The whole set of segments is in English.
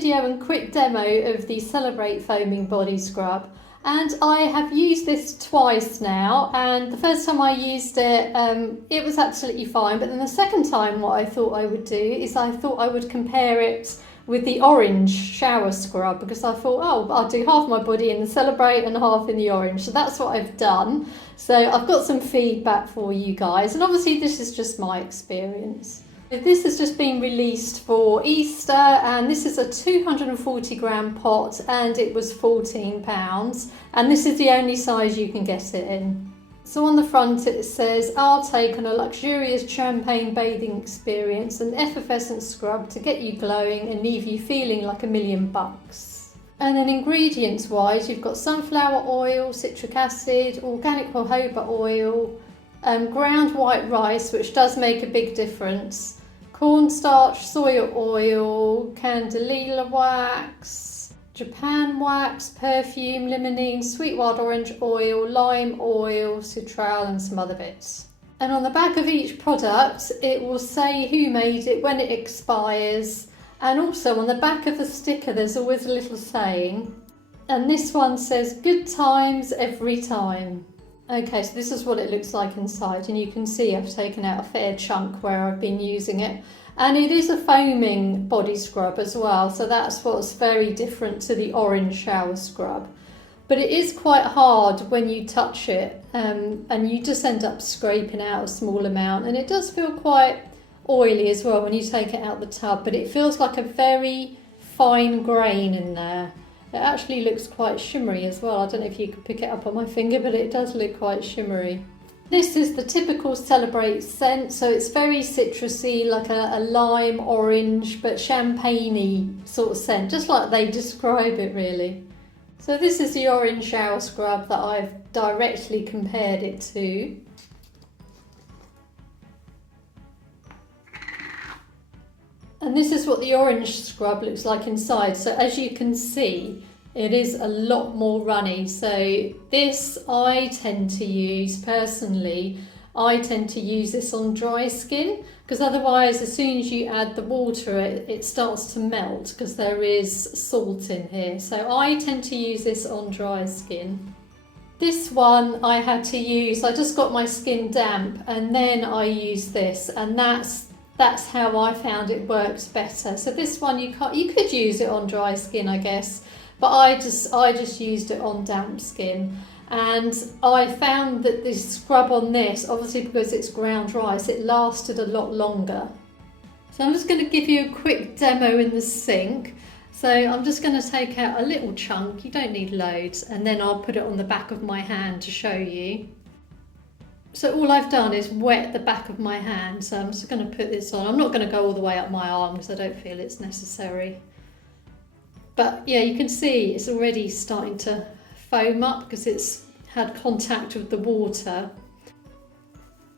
video and quick demo of the Celebrate Foaming Body Scrub, and I have used this twice now, and the first time I used it, it was absolutely fine, but then the second time what I thought I would do is I thought I would compare it with the orange shower scrub, because I thought, oh, I'll do half my body in the Celebrate and half in the orange. So that's what I've done. So I've got some feedback for you guys, and obviously this is just my experience. This has just been released for Easter, and this is a 240 gram pot, and it was £14, and this is the only size you can get it in. So on the front it says, "Our take on a luxurious champagne bathing experience, an effervescent scrub to get you glowing and leave you feeling like $1,000,000. And then ingredients wise, you've got sunflower oil, citric acid, organic jojoba oil, ground white rice, which does make a big difference, cornstarch, soya oil, candelilla wax, Japan wax, perfume, limonene, sweet wild orange oil, lime oil, citral, and some other bits." And on the back of each product it will say who made it, when it expires, and also on the back of the sticker there's always a little saying, and this one says "Good times every time." Okay, so this is what it looks like inside, and you can see I've taken out a fair chunk where I've been using it. And it is a foaming body scrub as well, so that's what's very different to the orange shower scrub. But it is quite hard when you touch it, and you just end up scraping out a small amount, and it does feel quite oily as well when you take it out the tub, but it feels like a very fine grain in there. It actually looks quite shimmery as well. I don't know if you could pick it up on my finger, but it does look quite shimmery. This is the typical Celebrate scent, so it's very citrusy, like a lime orange, but champagne-y sort of scent, just like they describe it really. So this is the orange shower scrub that I've directly compared it to. And this is what the orange scrub looks like inside. So as you can see, it is a lot more runny. So this I tend to use, personally, I tend to use this on dry skin, because otherwise as soon as you add the water it starts to melt, because there is salt in here. So I tend to use this on dry skin. This one I had to use, I just got my skin damp and then I used this, and that's how I found it works better. So this one you could use it on dry skin, I guess, but I just used it on damp skin, and I found that the scrub on this, obviously because it's ground rice, it lasted a lot longer. So I'm just going to give you a quick demo in the sink. So I'm just going to take out a little chunk, you don't need loads, and then I'll put it on the back of my hand to show you. So all I've done is wet the back of my hand, so I'm just going to put this on. I'm not going to go all the way up my arm because I don't feel it's necessary. But yeah, you can see it's already starting to foam up because it's had contact with the water.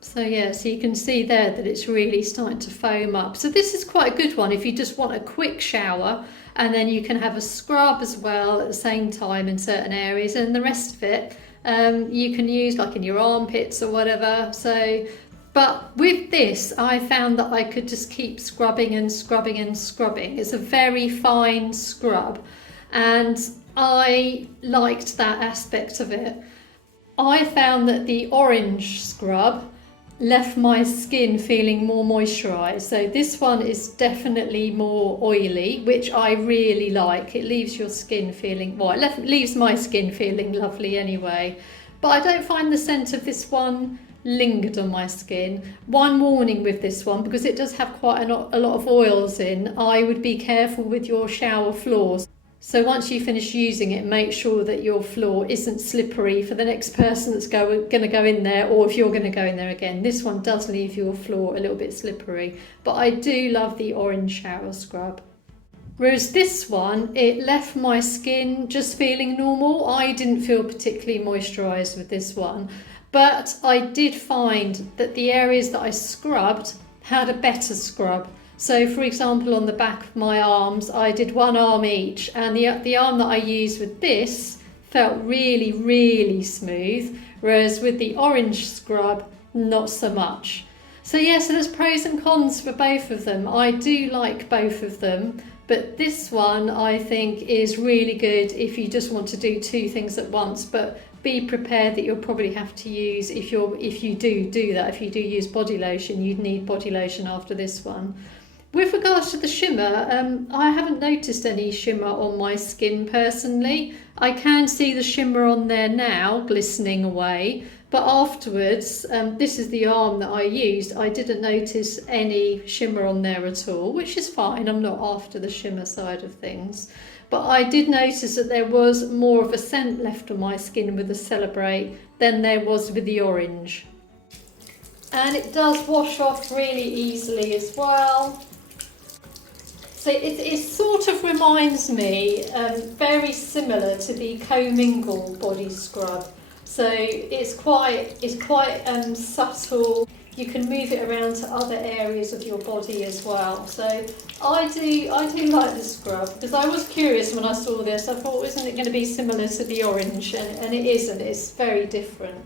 So yeah, so you can see there that it's really starting to foam up. So this is quite a good one if you just want a quick shower, and then you can have a scrub as well at the same time in certain areas, and the rest of it you can use like in your armpits or whatever. So, but with this I found that I could just keep scrubbing and scrubbing and scrubbing. It's a very fine scrub, and I liked that aspect of it. I found that the orange scrub left my skin feeling more moisturised. So this one is definitely more oily, which I really like. It leaves your skin feeling, well, it leaves my skin feeling lovely anyway. But I don't find the scent of this one lingered on my skin. One warning with this one, because it does have quite a lot of oils in, I would be careful with your shower floors. So once you finish using it, make sure that your floor isn't slippery for the next person that's going to go in there, or if you're going to go in there again. This one does leave your floor a little bit slippery, but I do love the orange shower scrub. Whereas this one, it left my skin just feeling normal. I didn't feel particularly moisturised with this one, but I did find that the areas that I scrubbed had a better scrub. So for example, on the back of my arms, I did one arm each, and the arm that I used with this felt really, really smooth, whereas with the orange scrub, not so much. So yeah, so there's pros and cons for both of them. I do like both of them, But this one I think is really good if you just want to do two things at once, but be prepared that you'll probably have to use, if you do use body lotion, you'd need body lotion after this one. With regards to the shimmer, I haven't noticed any shimmer on my skin personally. I can see the shimmer on there now, glistening away, but afterwards, this is the arm that I used, I didn't notice any shimmer on there at all, which is fine, I'm not after the shimmer side of things. But I did notice that there was more of a scent left on my skin with the Celebrate than there was with the orange. And it does wash off really easily as well. So it sort of reminds me very similar to the Co-Mingle body scrub. So it's quite subtle. You can move it around to other areas of your body as well. So I do like the scrub, because I was curious when I saw this. I thought, isn't it going to be similar to the orange? And it isn't. It's very different.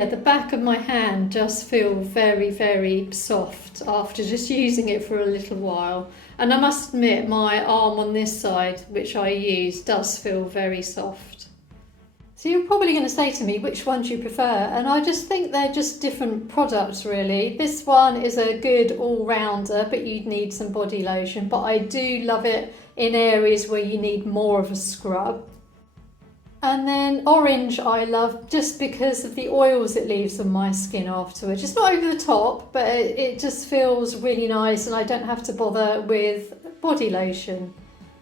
At the back of my hand just feel very, very soft after just using it for a little while. And I must admit, my arm on this side, which I use, does feel very soft. So you're probably going to say to me, which one do you prefer? And I just think they're just different products, really. This one is a good all-rounder, but you'd need some body lotion. But I do love it in areas where you need more of a scrub. And then orange I love just because of the oils it leaves on my skin afterwards. It's not over the top, but it just feels really nice and I don't have to bother with body lotion.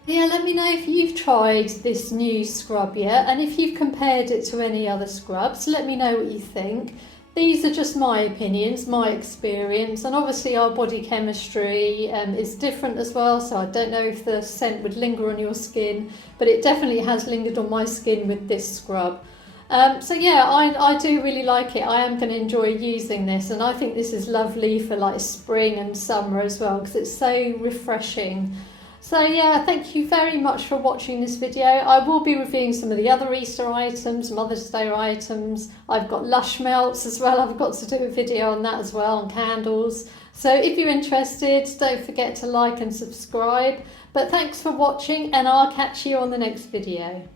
Yeah, let me know if you've tried this new scrub yet, and if you've compared it to any other scrubs, let me know what you think. These are just my opinions, my experience, and obviously our body chemistry is different as well, so I don't know if the scent would linger on your skin, but it definitely has lingered on my skin with this scrub. So yeah, I do really like it. I am going to enjoy using this, and I think this is lovely for like spring and summer as well, because it's so refreshing. So yeah, thank you very much for watching this video. I will be reviewing some of the other Easter items, Mother's Day items. I've got Lush melts as well. I've got to do a video on that as well, on candles. So if you're interested, don't forget to like and subscribe. But thanks for watching, and I'll catch you on the next video.